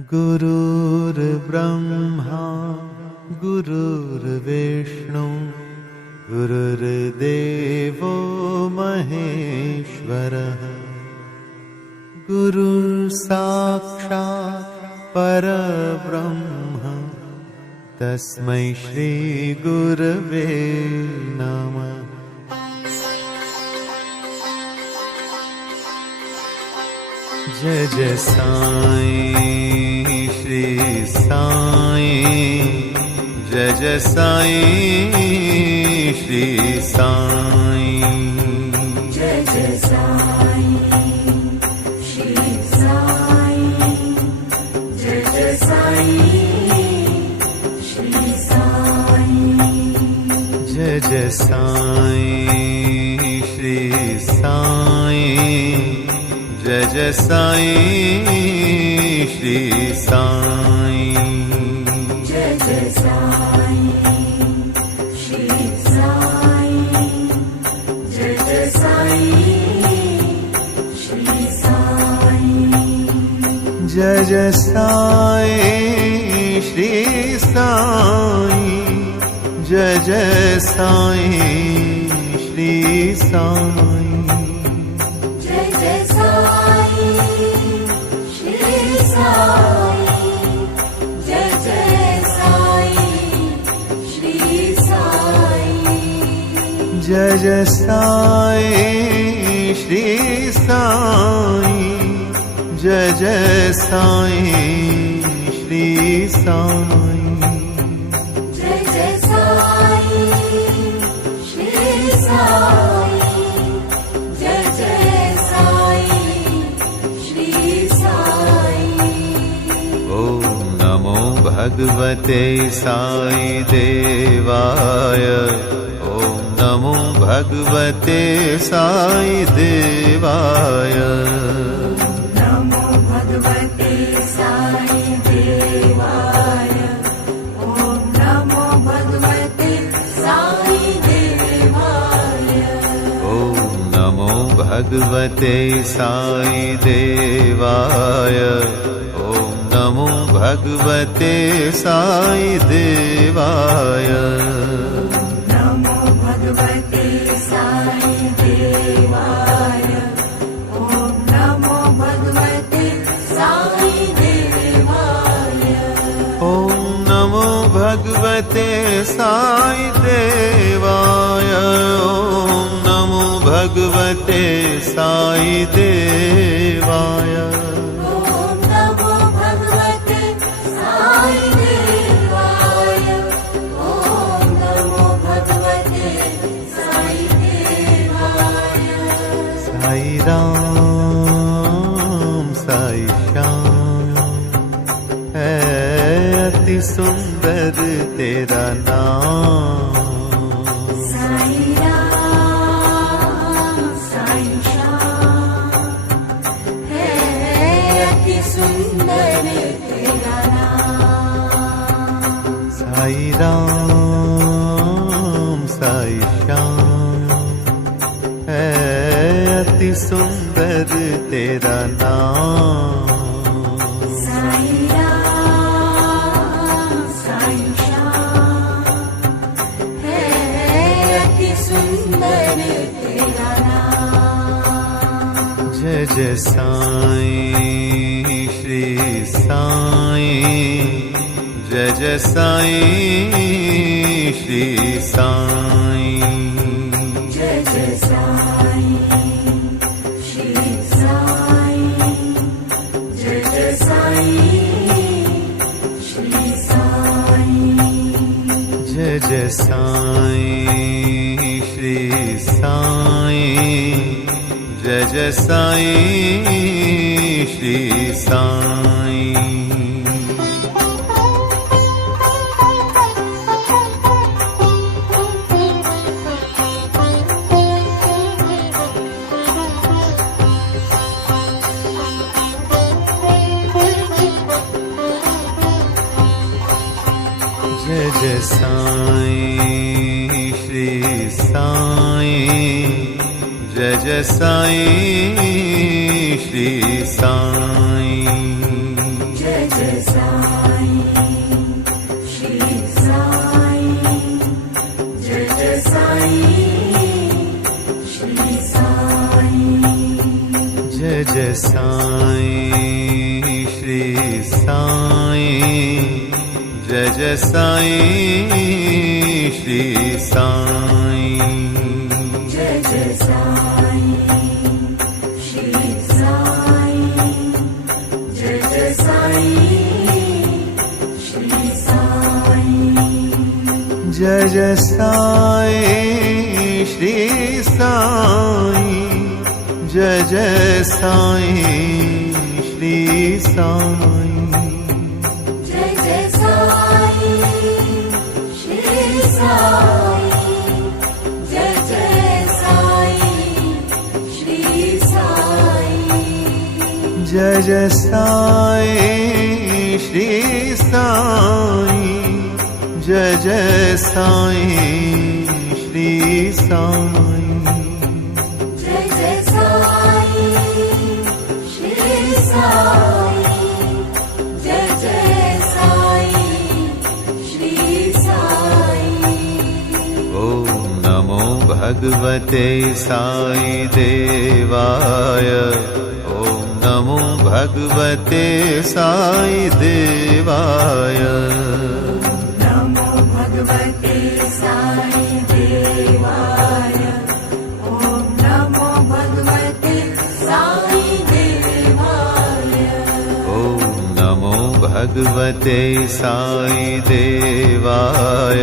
गुरुर्ब्रह्मा गुरुर्विष्णु गुरुर्देवो महेश्वरः गुरुर्साक्षात् परब्रह्म तस्मै श्री गुरवे नमः। जय जय साईं श्री साईं, जय जय साईं श्री साईं, जय जय साईं श्री साईं, जय जय साईं श्री साईं, जय जय साईं श्री साईं, जय जय साईं श्री साईं, जय जय साईं श्री साईं, जय जय साईं श्री साईं, जय जय साईं श्री साईं, जय जय साईं श्री साईं, जय जय साईं श्री साईं, जय जय साईं श्री साईं, जय जय साईं श्री साईं, जय जय साईं श्री साईं, जय जय साईं श्री साईं, जय जय साईं श्री साईं। ॐ नमो भगवते साई देवाय, ॐ नमो भगवते साई देवाय, नमो भगवते साई देवाय, ओम नमो भगवते साई देवाय, ॐ नमो भगवते साई देवाय, ॐ नमो भगवते साई देवाय, नमो भगवते साई देवाय, ओम नमो भगवते साई देवाय, ॐ नमो भगवते साई देवाय, ॐ नमो भगवते साई देवाय, ओम नमो भगवते साई देवाय, ओम नमो भगवते साई देवाय। साई राम साई श्याम है अति सुंदर तेरा नाम, साई राम साई श्याम है अति सुंदर तेरा नाम, साई राम साई श्याम है अति सुंदर तेरा नाम, साई राम साई श्याम है अति सुंदर तेरा नाम। जय जय साईं श्री साईं, जय जय साईं श्री साईं, जय जय साईं श्री साईं, जय जय साईं श्री साईं, जय जय साईं श्री साईं, जय जय साईं श्री साईं, जय जय साईं श्री साईं, जय जय साईं श्री साईं, जय जय जय जय साईं श्री साईं जय जय साईं श्री साईं जय जय साईं श्री साईं जय जय साईं श्री साईं जय जय साईं श्री साईं जय जय साईं श्री साईं जय जय साईं श्री साईं जय जय साईं श्री साईं जय जय साईं श्री साईं जय जय साईं श्री साईं जय जय साईं श्री साईं जय जय साईं श्री साईं ॐ नमो भगवते साई देवाय ॐ नमो भगवते साई देवाय नमो भगवते साई देवाय ॐ नमो भगवते साई देवाय ॐ नमो भगवते साई देवाय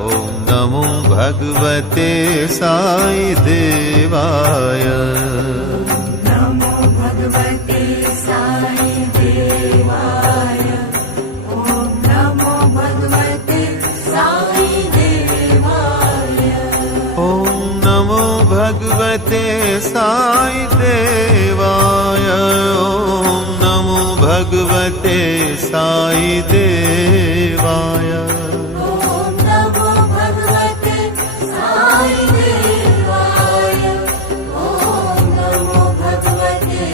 ॐ नमो भगवते साई देवाय नमो भगवते साई देवाय ॐ नमो भगवते साई देवाय ॐ नमो भगवते साई देवाय ॐ नमो भगवते साई देवाय ॐ नमो भगवते साई देवाय ॐ नमो भगवते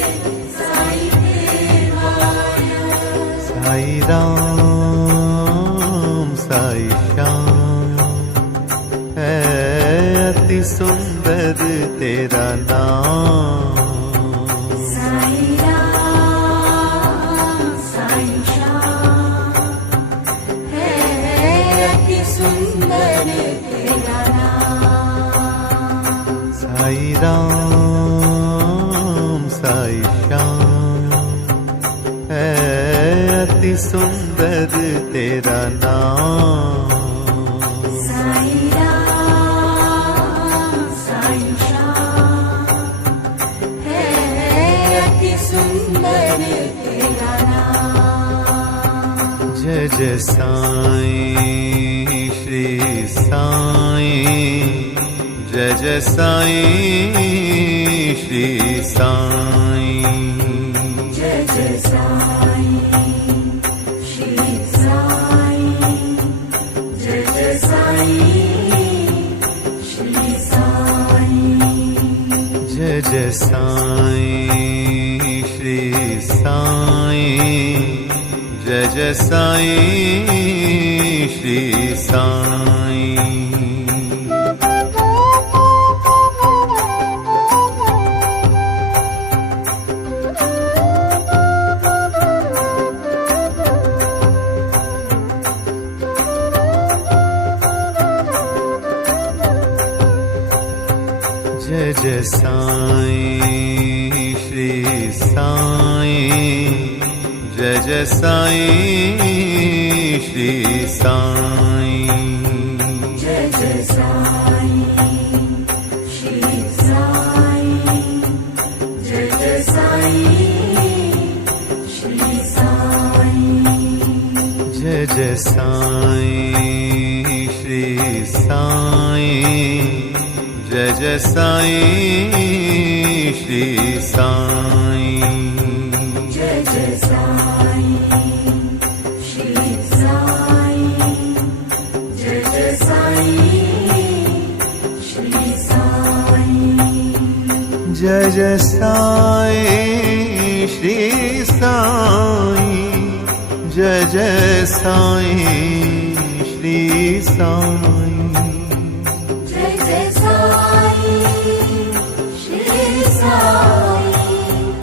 साई देवाय साई राम साई श्याम है अति सुंदर तेरा नाम साई राम साई श्याम है अति सुंदर तेरा नाम साई राम साई श्याम है अति सुंदर तेरा नाम साई राम साई श्याम है अति सुंदर तेरा नाम जय जय साईं श्री साईं जय जय साईं श्री साईं जय जय साईं श्री साईं जय जय साईं श्री साईं जय जय साईं श्री साईं जय जय साईं श्री साईं जय जय साईं श्री साईं जय जय साईं श्री साईं जय जय साईं श्री साईं जय जय साईं श्री साईं जय जय साईं श्री साईं जय जय साईं श्री साईं जय जय साईं श्री साईं जय जय साईं श्री साईं जय जय साईं श्री साईं जय जय साईं श्री साईं जय जय साईं श्री साईं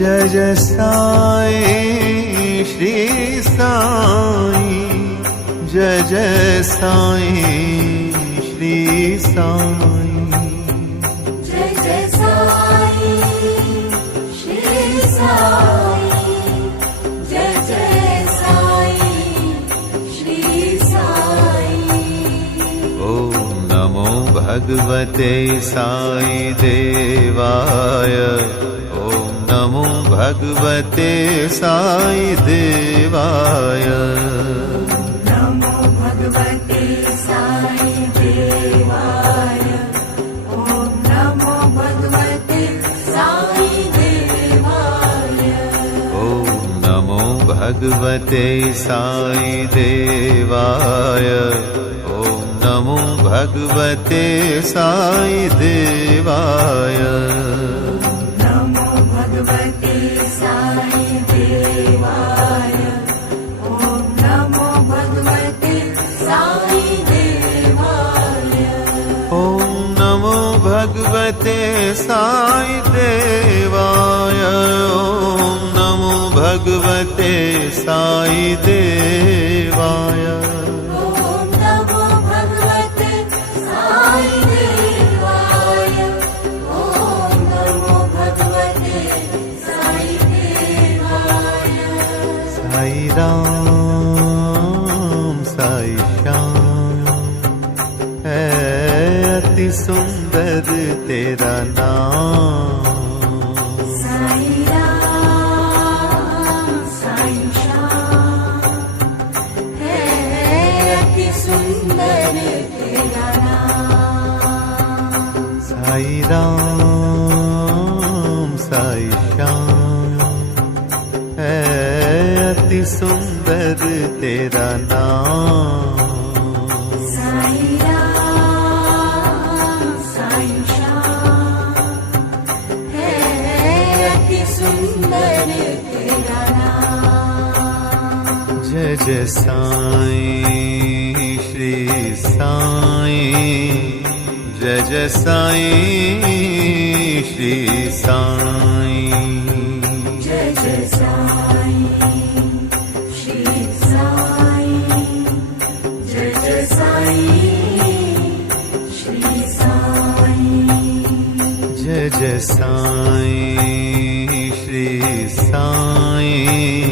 जय जय साईं श्री साईं, जय जय साईं श्री साईं, जय जय साईं श्री साईं, जय जय साईं श्री साईं। ॐ नमो भगवते साई देवाय, ॐ नमो भगवते साई देवाय, नमो भगवते साई देवाय, ॐ नमो भगवते साई देवाय, ॐ नमो भगवते साई देवाय, ॐ नमो भगवते साई देवाय, नमो भगवते साई देवाय, ॐ नमो भगवते साई देवाय, ॐ नमो भगवते साई देवाय, ॐ नमो भगवते साई देवाय, ॐ नमो भगवते साई देवाय, ॐ नमो भगवते साई देवाय। साई राम साई श्याम है अति सुंदर तेरा नाम, साई राम साई श्याम है अति सुंदर तेरा नाम, साई राम साई श्याम है अति सुंदर तेरा नाम, साई राम साई श्याम है अति सुंदर तेरा नाम। जय जय साईं श्री साईं, जय जय साईं श्री साईं, जय जय साईं श्री साईं, जय जय साईं श्री साईं, जय जय साईं श्री साईं,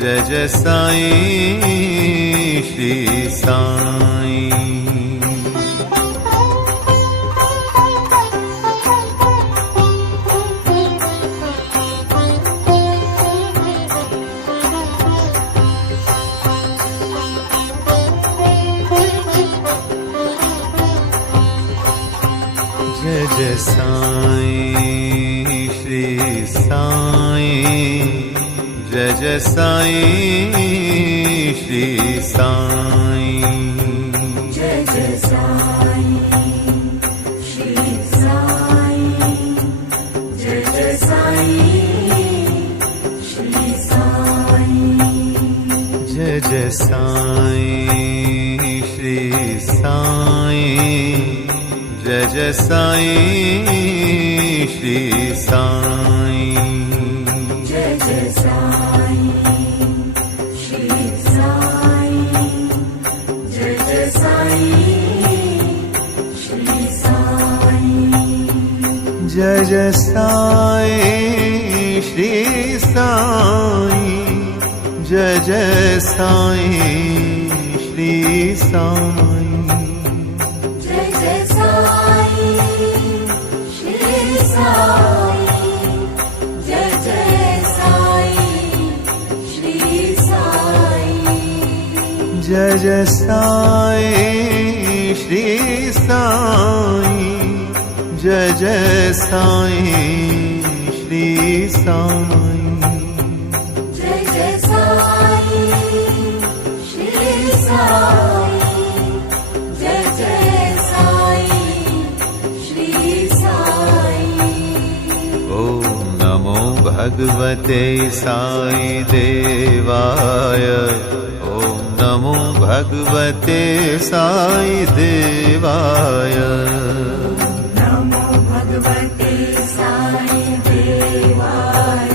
जय जय साईं श्री साईं। जय जय साईं श्री साईं, जय जय साईं श्री साईं, जय जय साईं श्री साईं, जय जय साईं श्री साईं, जय जय साईं श्री साईं, जय जय साईं श्री साईं, जय जय साईं श्री साईं, जय जय साईं श्री साईं, जय जय साईं श्री साईं, जय जय साईं श्री साईं, जय जय साईं श्री साईं, जय जय साईं श्री साईं, जय जय साईं श्री साईं, जय जय साईं श्री साईं, जय जय साईं श्री साईं, जय जय साईं श्री साईं। ॐ नमो भगवते साई देवाय, ॐ नमो भगवते साई देवाय, नमो भगवते साई देवाय,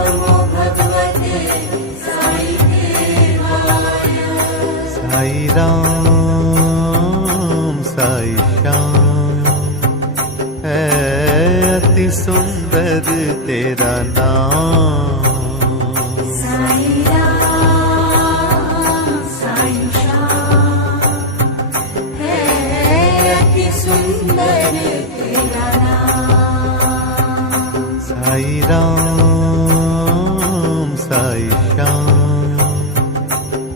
साई राम साई श्याम है अति सुंदर तेरा नाम। साई राम साई श्याम है अति सुंदर तेरा नाम। साई राम साई श्याम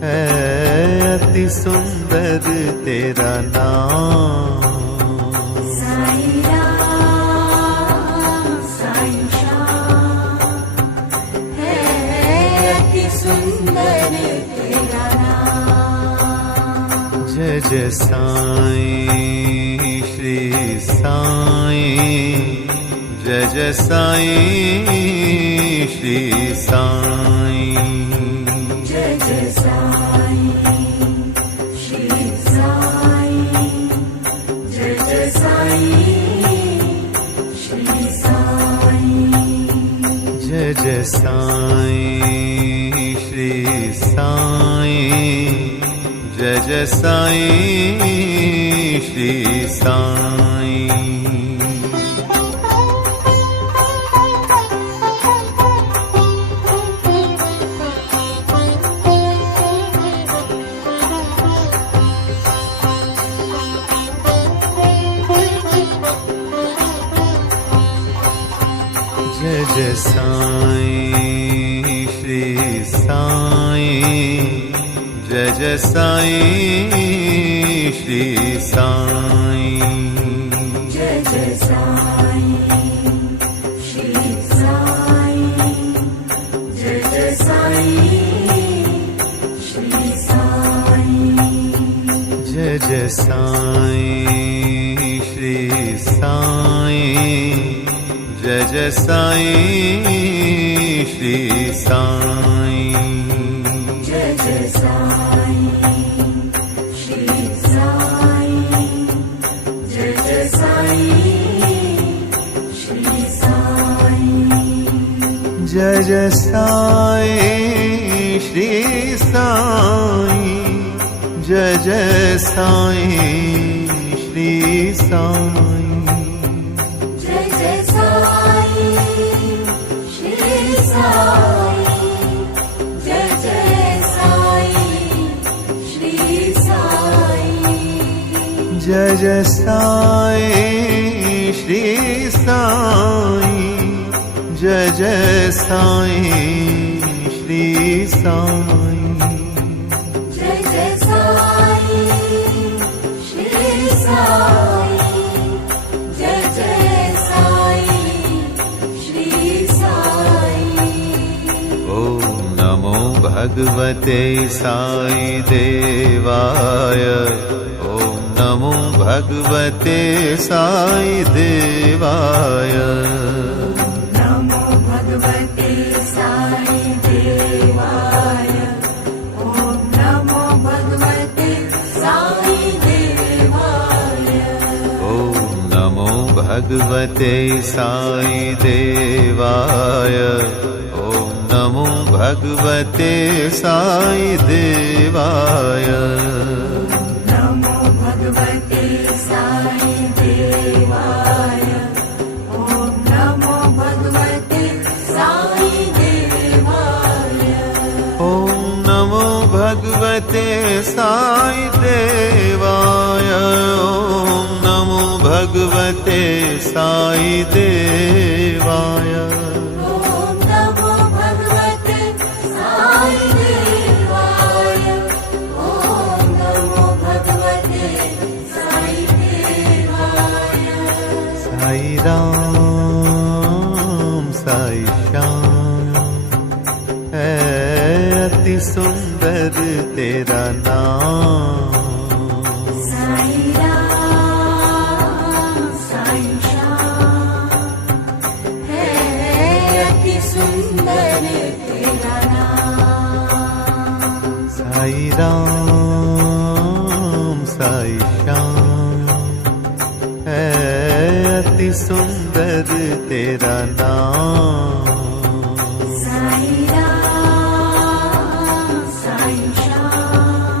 है अति सुंदर तेरा नाम। साई राम साई श्याम है अति सुंदर तेरा नाम। जय जय साईं श्री साईं, जय जय साईं श्री साईं। जय जय साईं श्री साईं, जय जय साईं श्री साईं। जय जय साईं श्री साईं, जय जय साईं श्री साईं। जय जय साईं श्री साईं, जय जय साईं श्री साईं। जय जय साईं श्री साईं, जय जय साईं श्री साईं। जय जय साईं श्री साईं, जय जय साईं श्री साईं। जय जय साईं श्री साईं, जय जय साईं श्री साईं। जय जय साईं श्री साईं, जय जय साईं श्री साईं। जय जय साईं श्री साईं, जय जय साईं श्री साईं। जय जय साईं श्री साईं, जय जय साईं श्री साईं। जय जय साईं श्री साईं, जय जय साईं श्री साईं। ॐ नमो भगवते साई देवाय, ॐ नमो भगवते साई देवाय। नमो भगवते साई देवाय, ओम नमो भगवते साई देवाय। ॐ नमो भगवते साई देवाय, ॐ नमो भगवते साई देवाय। नमो भगवते साई देवाय, ओम नमो भगवते साई देवाय। ॐ नमो भगवते साई देवाय, ॐ नमो भगवते साई देवाय। ओम नमो भगवते साई देवाय, ओम नमो भगवते साई देवाय। साई राम साई श्याम है अति सुंदर तेरा नाम। साई राम साई श्याम है अति सुंदर तेरा नाम। साई राम साई श्याम है अति सुंदर तेरा नाम। साई राम साई श्याम